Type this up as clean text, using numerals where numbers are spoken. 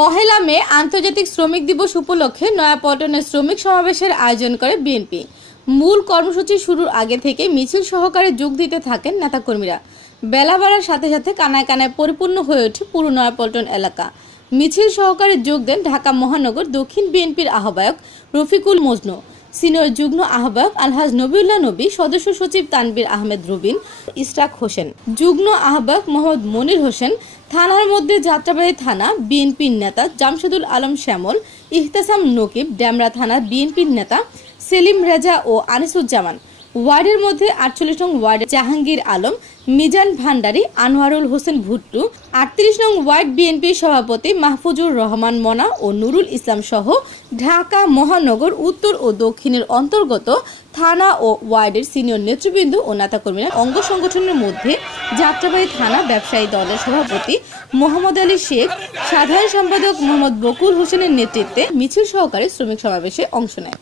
পহেলা মে আন্তর্জাতিক শ্রমিক দিবস উপলক্ষে নয়াপল্টনে শ্রমিক সমাবেশের আয়োজন করে বিএনপি। মূল কর্মসূচি শুরুর আগে থেকে মিছিল সহকারে যোগ দিতে থাকেন নেতাকর্মীরা। বেলা বাড়ার সাথে সাথে কানায় কানায় পরিপূর্ণ হয়ে ওঠে পুরো নয়াপল্টন এলাকা। মিছিল সহকারে যোগ দেন ঢাকা মহানগর দক্ষিণ বিএনপির আহ্বায়ক রফিকুল মজনু, সিনিয়র যুগ্ম আহ্বায়ক আলহাজ নবিউল্লাহ নবী, সদস্য সচিব তানবীর আহমেদ রুবিন, ইশরাক হোসেন, যুগ্ম আহ্বায়ক মোহাম্মদ মনির হোসেন, থানার মধ্যে যাত্রাবাড়ী থানা বিএনপির নেতা জামশেদুল আলম শ্যামল, ইহতেসাম নকিব, ডেমরা থানা বিএনপির নেতা সেলিম রেজা ও আনিসুজ্জামান, ওয়ার্ডের মধ্যে ৪৮ নং ওয়ার্ডে জাহাঙ্গীর আলম, মিজান ভান্ডারী, আনোয়ারুল হোসেন ভুট্টু, ৩৮ নং ওয়ার্ড বিএনপির সভাপতি মাহফুজুর রহমান মনা ও নুরুল ইসলাম সহ ঢাকা মহানগর উত্তর ও দক্ষিণের অন্তর্গত থানা ও ওয়ার্ডের সিনিয়র নেতৃবৃন্দ ও নেতাকর্মীরা অঙ্গ সংগঠনের মধ্যে যাত্রাবাড়ী থানা ব্যবসায়ী দলের সভাপতি মোহাম্মদ আলী শেখ, সাধারণ সম্পাদক মোহাম্মদ বকুল হোসেনের নেতৃত্বে মিছিল সহকারে শ্রমিক সমাবেশে অংশ নেয়।